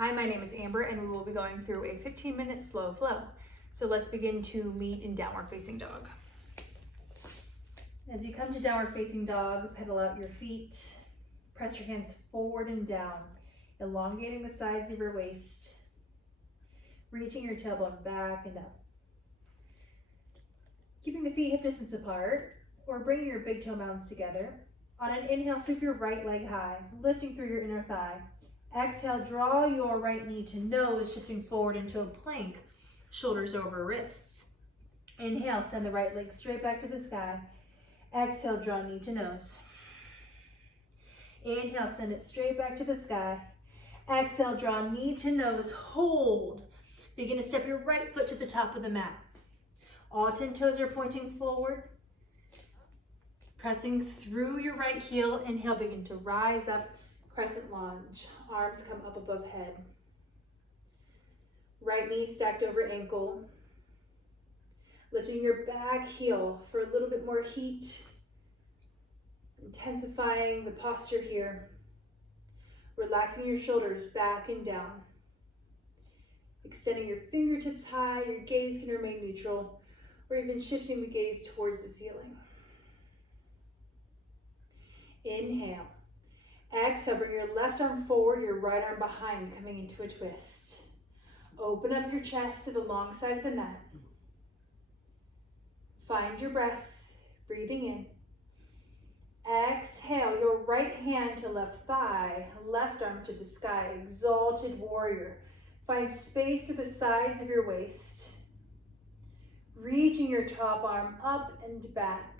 Hi, my name is Amber and we will be going through a 15-minute slow flow. So let's begin to meet in downward facing dog. As you come to downward facing dog, pedal out your feet, press your hands forward and down, elongating the sides of your waist, reaching your tailbone back and up. Keeping the feet hip distance apart or bringing your big toe mounds together. On an inhale, sweep your right leg high, lifting through your inner thigh. Exhale, draw your right knee to nose, shifting forward into a plank, shoulders over wrists. Inhale, send the right leg straight back to the sky. Exhale, draw knee to nose. Inhale, send it straight back to the sky. Exhale, draw knee to nose, hold. Begin to step your right foot to the top of the mat. All 10 toes are pointing forward. Pressing through your right heel, inhale, begin to rise up, crescent lunge. Arms come up above head. Right knee stacked over ankle. Lifting your back heel for a little bit more heat. Intensifying the posture here. Relaxing your shoulders back and down. Extending your fingertips high, your gaze can remain neutral, or even shifting the gaze towards the ceiling. Inhale. Exhale, bring your left arm forward, your right arm behind, coming into a twist. Open up your chest to the long side of the mat. Find your breath, breathing in. Exhale, your right hand to left thigh, left arm to the sky, exalted warrior. Find space through the sides of your waist. Reaching your top arm up and back.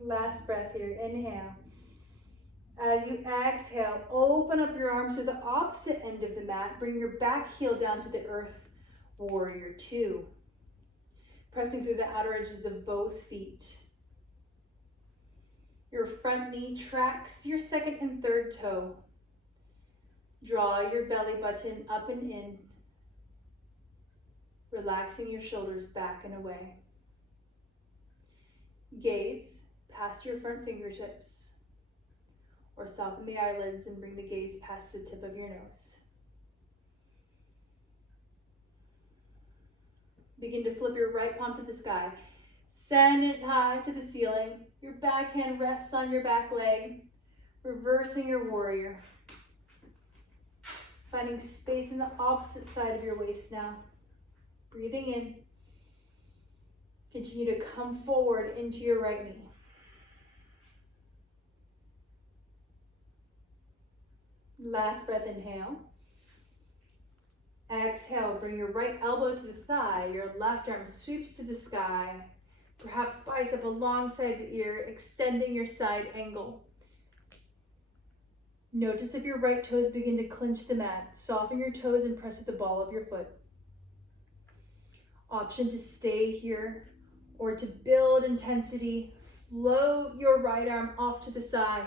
Last breath here, inhale. As you exhale, open up your arms to the opposite end of the mat. Bring your back heel down to the earth, warrior two. Pressing through the outer edges of both feet. Your front knee tracks your second and third toe. Draw your belly button up and in. Relaxing your shoulders back and away. Gaze past your front fingertips, or soften the eyelids and bring the gaze past the tip of your nose. Begin to flip your right palm to the sky. Send it high to the ceiling. Your back hand rests on your back leg, reversing your warrior. Finding space in the opposite side of your waist now. Breathing in. Continue to come forward into your right knee. Last breath, inhale. Exhale, bring your right elbow to the thigh. Your left arm sweeps to the sky. Perhaps bicep alongside the ear, extending your side angle. Notice if your right toes begin to clinch the mat. Soften your toes and press with the ball of your foot. Option to stay here or to build intensity. Float your right arm off to the side.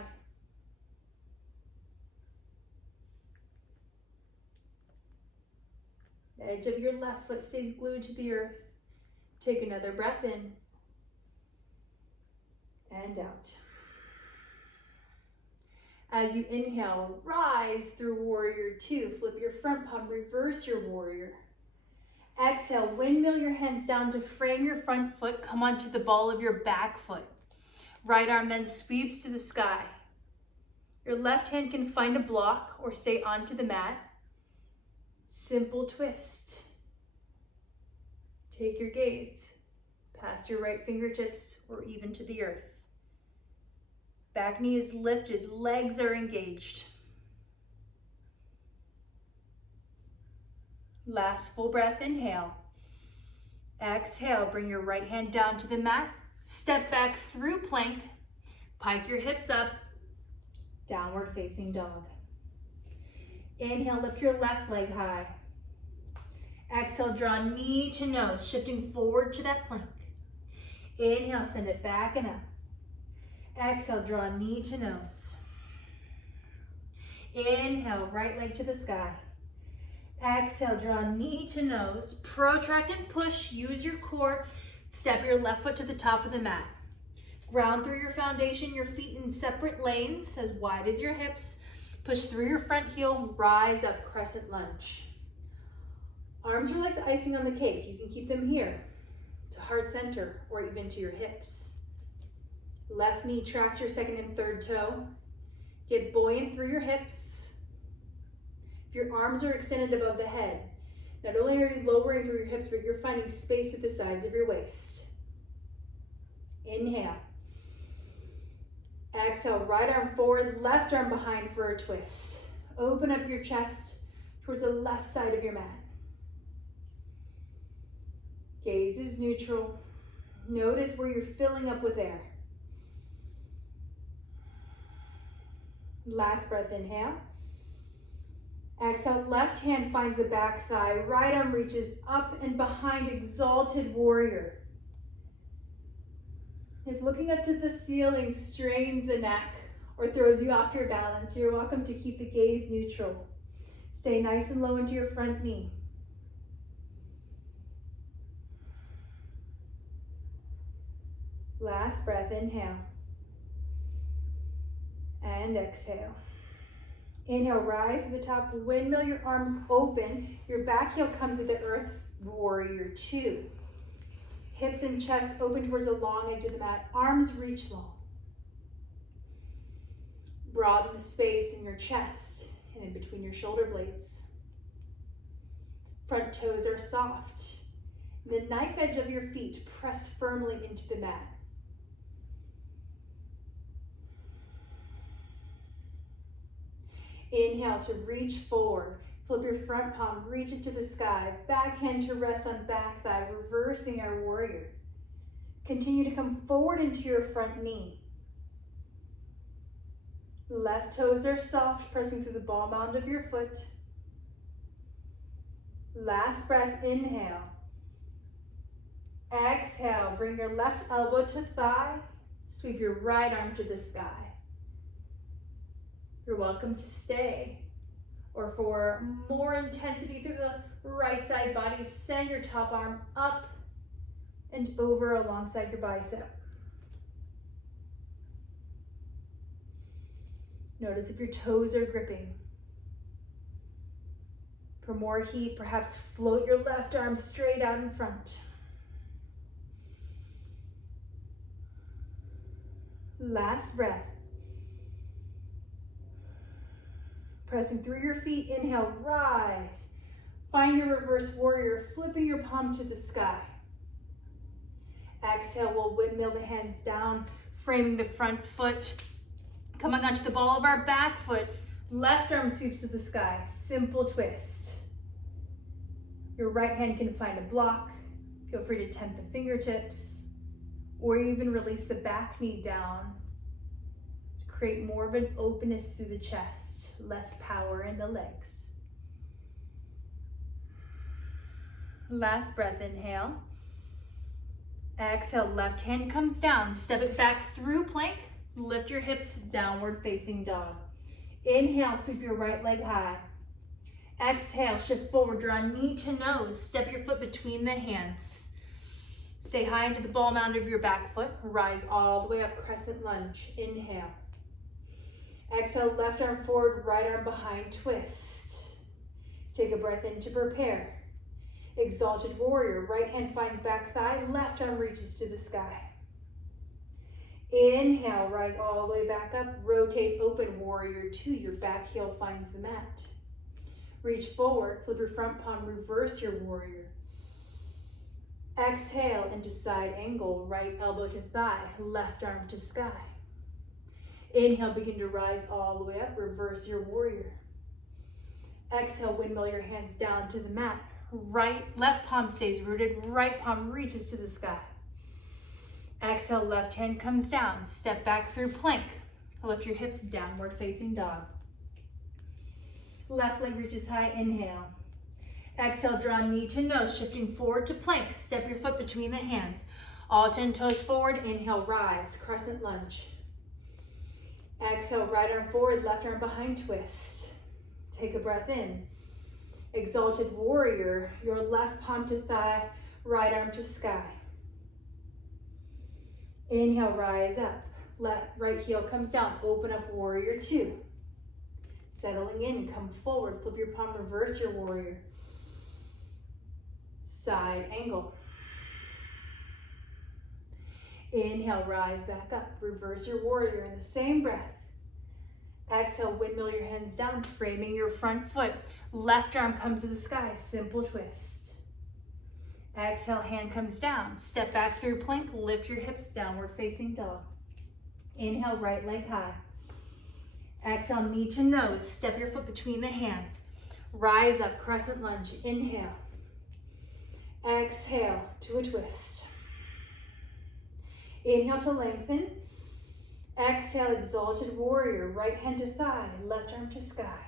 The edge of your left foot stays glued to the earth. Take another breath in and out. As you inhale, rise through warrior two. Flip your front palm, reverse your warrior. Exhale, windmill your hands down to frame your front foot. Come onto the ball of your back foot. Right arm then sweeps to the sky. Your left hand can find a block or stay onto the mat. Simple twist. Take your gaze past your right fingertips or even to the earth. Back knee is lifted, legs are engaged. Last full breath, inhale. Exhale, bring your right hand down to the mat. Step back through plank. Pike your hips up. Downward facing dog. Inhale, lift your left leg high. Exhale, draw knee to nose, shifting forward to that plank. Inhale, send it back and up. Exhale, draw knee to nose. Inhale, right leg to the sky. Exhale, draw knee to nose. Protract and push, use your core. Step your left foot to the top of the mat. Round through your foundation, your feet in separate lanes, as wide as your hips. Push through your front heel, rise up, crescent lunge. Arms are like the icing on the cake. You can keep them here, to heart center, or even to your hips. Left knee tracks your second and third toe. Get buoyant through your hips. If your arms are extended above the head, not only are you lowering through your hips, but you're finding space with the sides of your waist. Inhale. Exhale, right arm forward, left arm behind for a twist. Open up your chest towards the left side of your mat. Gaze is neutral. Notice where you're filling up with air. Last breath, inhale. Exhale, left hand finds the back thigh, right arm reaches up and behind, exalted warrior. If looking up to the ceiling strains the neck or throws you off your balance, you're welcome to keep the gaze neutral. Stay nice and low into your front knee. Last breath, inhale. And exhale. Inhale, rise to the top, windmill your arms open. Your back heel comes to the earth, warrior two. Hips and chest open towards the long edge of the mat. Arms reach long. Broaden the space in your chest and in between your shoulder blades. Front toes are soft. The knife edge of your feet press firmly into the mat. Inhale to reach forward. Flip your front palm, reach it to the sky. Back hand to rest on back thigh, reversing our warrior. Continue to come forward into your front knee. Left toes are soft, pressing through the ball mound of your foot. Last breath, inhale. Exhale, bring your left elbow to thigh. Sweep your right arm to the sky. You're welcome to stay. Or for more intensity through the right side body, send your top arm up and over alongside your bicep. Notice if your toes are gripping. For more heat, perhaps float your left arm straight out in front. Last breath. Pressing through your feet, inhale, rise. Find your reverse warrior, flipping your palm to the sky. Exhale, we'll windmill the hands down, framing the front foot. Coming onto the ball of our back foot, left arm sweeps to the sky, simple twist. Your right hand can find a block. Feel free to tent the fingertips, or even release the back knee down to create more of an openness through the chest. Less power in the legs. Last breath, inhale. Exhale, left hand comes down. Step it back through plank. Lift your hips, downward facing dog. Inhale, sweep your right leg high. Exhale, shift forward, draw knee to nose. Step your foot between the hands. Stay high into the ball mound of your back foot. Rise all the way up, crescent lunge. Inhale. Exhale, left arm forward, right arm behind, twist. Take a breath in to prepare. Exalted warrior, right hand finds back thigh, left arm reaches to the sky. Inhale, rise all the way back up, rotate open, warrior two, your back heel finds the mat. Reach forward, flip your front palm, reverse your warrior. Exhale into side angle, right elbow to thigh, left arm to sky. Inhale, begin to rise all the way up, reverse your warrior. Exhale, windmill your hands down to the mat. Left palm stays rooted, right palm reaches to the sky. Exhale, left hand comes down, step back through plank. Lift your hips, downward facing dog. Left leg reaches high, inhale. Exhale, draw knee to nose, shifting forward to plank. Step your foot between the hands. All 10 toes forward, inhale, rise, crescent lunge. Exhale, right arm forward, left arm behind, twist. Take a breath in. Exalted warrior, your left palm to thigh, right arm to sky. Inhale, rise up. Right heel comes down. Open up, warrior two. Settling in, come forward. Flip your palm, reverse your warrior. Side angle. Inhale, rise back up. Reverse your warrior in the same breath. Exhale, windmill your hands down, framing your front foot. Left arm comes to the sky, simple twist. Exhale, hand comes down. Step back through plank, lift your hips, downward facing dog. Inhale, right leg high. Exhale, knee to nose. Step your foot between the hands. Rise up, crescent lunge. Inhale. Exhale to a twist. Inhale to lengthen. Exhale, exalted warrior. Right hand to thigh, left arm to sky.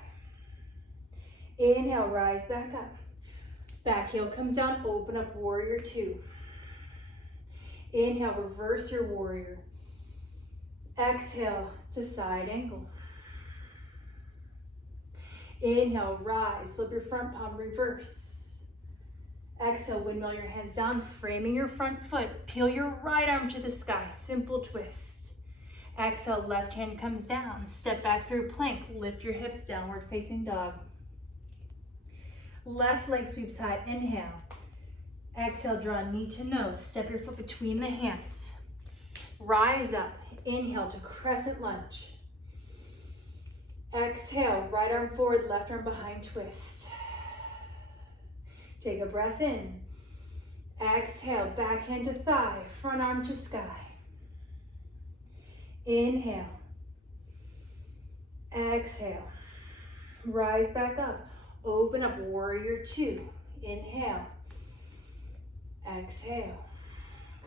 Inhale, rise back up. Back heel comes down, open up, warrior two. Inhale, reverse your warrior. Exhale to side angle. Inhale, rise, flip your front palm, reverse. Exhale, windmill your hands down, framing your front foot. Peel your right arm to the sky, simple twist. Exhale, left hand comes down. Step back through plank, lift your hips, downward facing dog. Left leg sweeps high, inhale. Exhale, draw knee to nose. Step your foot between the hands. Rise up, inhale to crescent lunge. Exhale, right arm forward, left arm behind, twist. Take a breath in. Exhale, back hand to thigh, front arm to sky. Inhale. Exhale. Rise back up. Open up, warrior two. Inhale. Exhale.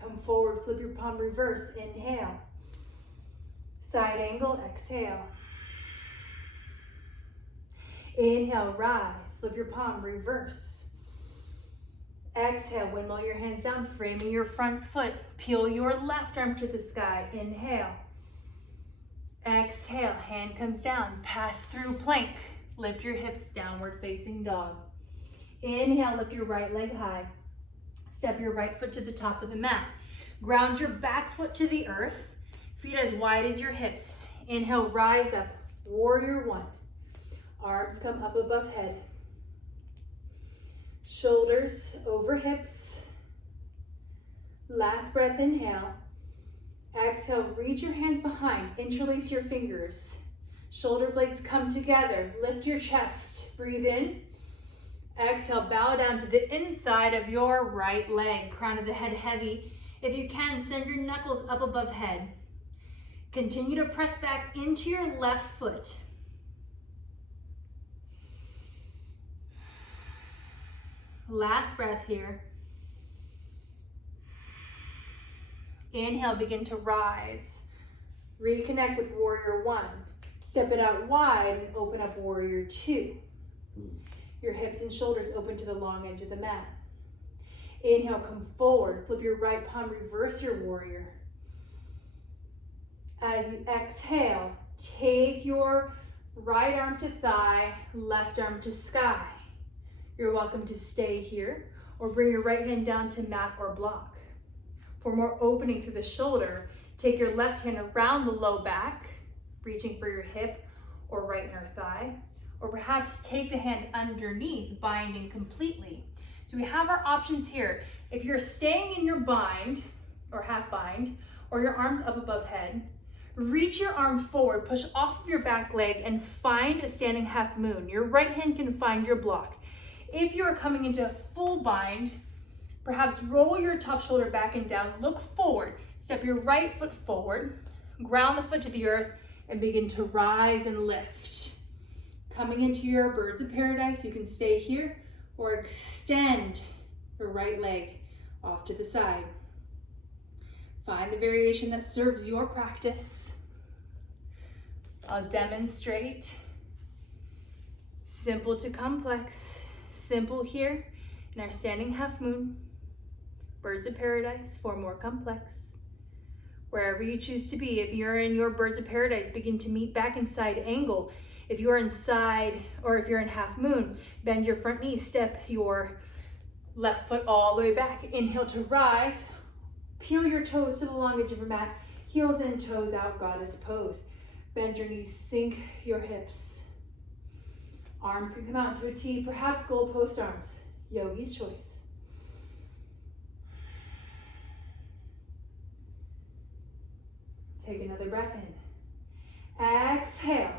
Come forward, flip your palm, reverse. Inhale. Side angle, exhale. Inhale, rise, flip your palm, reverse. Exhale, windmill your hands down, framing your front foot. Peel your left arm to the sky. Inhale. Exhale, hand comes down, pass through plank. Lift your hips, downward facing dog. Inhale, lift your right leg high. Step your right foot to the top of the mat. Ground your back foot to the earth. Feet as wide as your hips. Inhale, rise up, warrior one. Arms come up above head. Shoulders over hips. Last breath, inhale. Exhale, reach your hands behind, interlace your fingers. Shoulder blades come together, lift your chest, breathe in. Exhale, bow down to the inside of your right leg, crown of the head heavy. If you can, send your knuckles up above head. Continue to press back into your left foot. Last breath here. Inhale, begin to rise. Reconnect with warrior one. Step it out wide and open up warrior two. Your hips and shoulders open to the long edge of the mat. Inhale, come forward, flip your right palm, reverse your warrior. As you exhale, take your right arm to thigh, left arm to sky. You're welcome to stay here or bring your right hand down to mat or block. For more opening through the shoulder, take your left hand around the low back, reaching for your hip or right inner thigh, or perhaps take the hand underneath, binding completely. So we have our options here. If you're staying in your bind or half bind, or your arms up above head, reach your arm forward, push off of your back leg and find a standing half moon. Your right hand can find your block. If you are coming into a full bind, perhaps roll your top shoulder back and down, look forward, step your right foot forward, ground the foot to the earth, and begin to rise and lift. Coming into your birds of paradise, you can stay here or extend your right leg off to the side. Find the variation that serves your practice. I'll demonstrate. Simple to complex. Simple here in our standing half moon. Birds of paradise for more complex. Wherever you choose to be, if you're in your birds of paradise, begin to meet back in side angle. If you're in side, or if you're in half moon, bend your front knee, step your left foot all the way back. Inhale to rise, Peel your toes to the long edge of your mat. Heels in, toes out, goddess pose. Bend your knees, sink your hips. Arms can come out into a T, perhaps goalpost arms. Yogi's choice. Take another breath in. Exhale.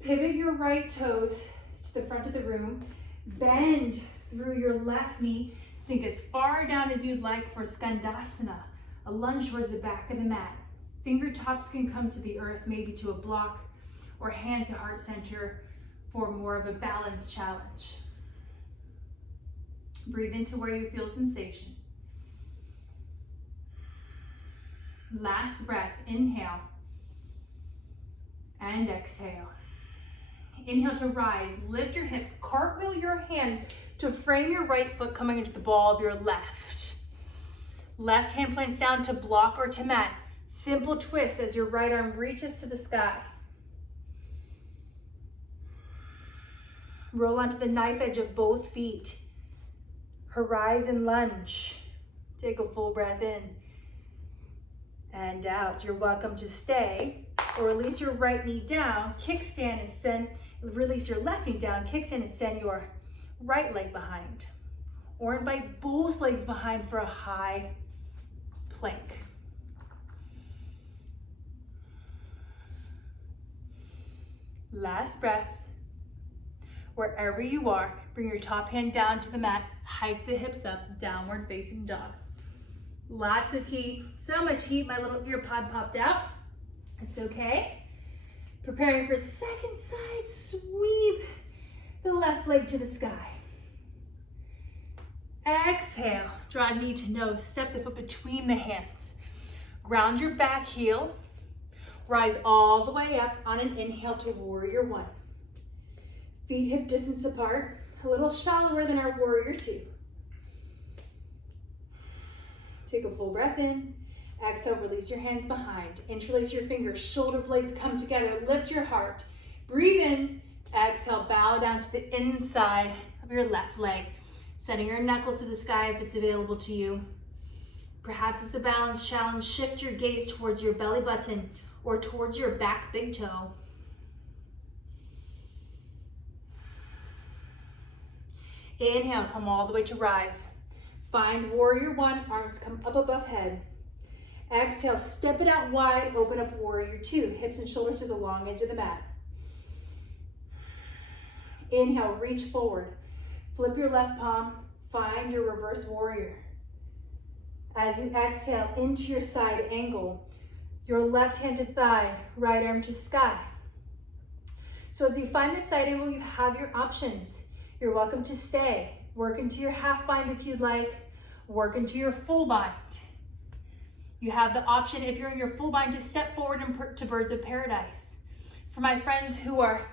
Pivot your right toes to the front of the room. Bend through your left knee. Sink as far down as you'd like for Skandasana, a lunge towards the back of the mat. Fingertips can come to the earth, maybe to a block, or hands to heart center for more of a balance challenge. Breathe into where you feel sensation. Last breath, inhale and exhale. Inhale to rise, lift your hips, cartwheel your hands to frame your right foot coming into the ball of your left. Left hand plants down to block or to mat. Simple twist as your right arm reaches to the sky. Roll onto the knife edge of both feet. Horizon lunge. Take a full breath in and out. You're welcome to stay or release your right knee down. Kickstand and send, release your left knee down. Kickstand and send your right leg behind. Or invite both legs behind for a high plank. Last breath. Wherever you are, bring your top hand down to the mat, hike the hips up, downward facing dog. Lots of heat, so much heat, my little ear pod popped out. It's okay. Preparing for second side sweep, the left leg to the sky. Exhale, draw knee to nose, step the foot between the hands. Ground your back heel, rise all the way up on an inhale to warrior one. Feet hip distance apart, a little shallower than our warrior two. Take a full breath in. Exhale, release your hands behind. Interlace your fingers, shoulder blades come together. Lift your heart. Breathe in. Exhale, bow down to the inside of your left leg. Setting your knuckles to the sky if it's available to you. Perhaps it's a balance challenge. Shift your gaze towards your belly button or towards your back big toe. Inhale, come all the way to rise. Find warrior one, arms come up above head. Exhale, step it out wide, open up warrior two. Hips and shoulders to the long edge of the mat. Inhale, reach forward. Flip your left palm, find your reverse warrior. As you exhale into your side angle, your left hand to thigh, right arm to sky. So as you find the side angle, you have your options. You're welcome to stay. Work into your half bind if you'd like. Work into your full bind. You have the option, if you're in your full bind, to step forward to birds of paradise. For my friends who are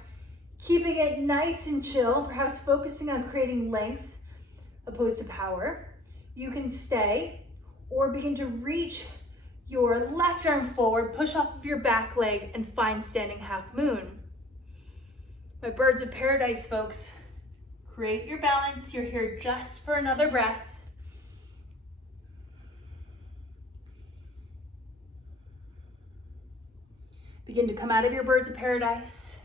keeping it nice and chill, perhaps focusing on creating length opposed to power, you can stay or begin to reach your left arm forward, push off of your back leg, and find standing half moon. My birds of paradise folks, create your balance. You're here just for another breath. Begin to come out of your birds of paradise.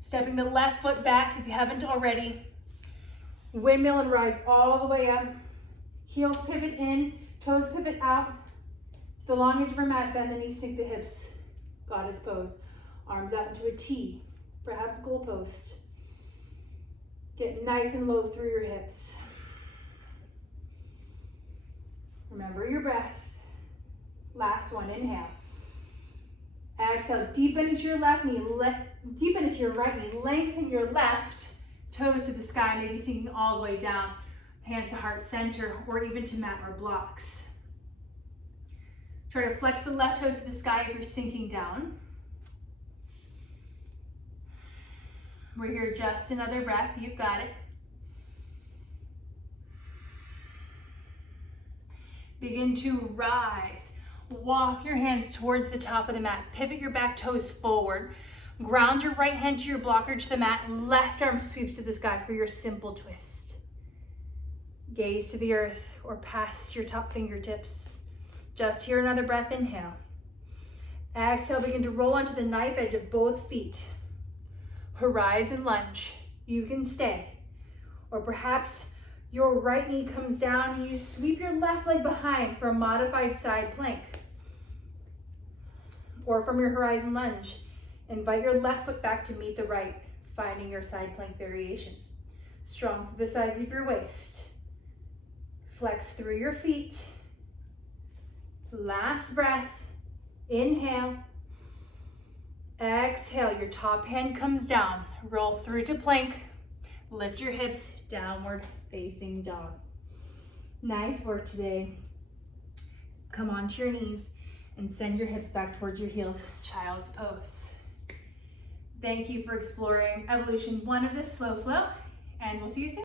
Stepping the left foot back if you haven't already. Windmill and rise all the way up. Heels pivot in, toes pivot out. To the long edge of our mat, bend the knees, sink the hips. Goddess pose. Arms out into a T, perhaps goalpost. Get nice and low through your hips. Remember your breath. Last one, inhale. Exhale, deepen into your left knee, deepen into your right knee, lengthen your left, toes to the sky, maybe sinking all the way down, hands to heart center, or even to mat or blocks. Try to flex the left toes to the sky if you're sinking down. We're here just another breath, you've got it. Begin to rise. Walk your hands towards the top of the mat. Pivot your back toes forward. Ground your right hand to your blocker to the mat. Left arm sweeps to the sky for your simple twist. Gaze to the earth or past your top fingertips. Just here, another breath, inhale. Exhale, begin to roll onto the knife edge of both feet. Horizon lunge, you can stay. Or perhaps your right knee comes down and you sweep your left leg behind for a modified side plank. Or from your horizon lunge, invite your left foot back to meet the right, finding your side plank variation. Strong through the sides of your waist. Flex through your feet. Last breath. Inhale. Exhale, your top hand comes down. Roll through to plank. Lift your hips, downward facing dog. Nice work today. Come onto your knees and send your hips back towards your heels, child's pose. Thank you for exploring evolution 1 of this slow flow, and we'll see you soon.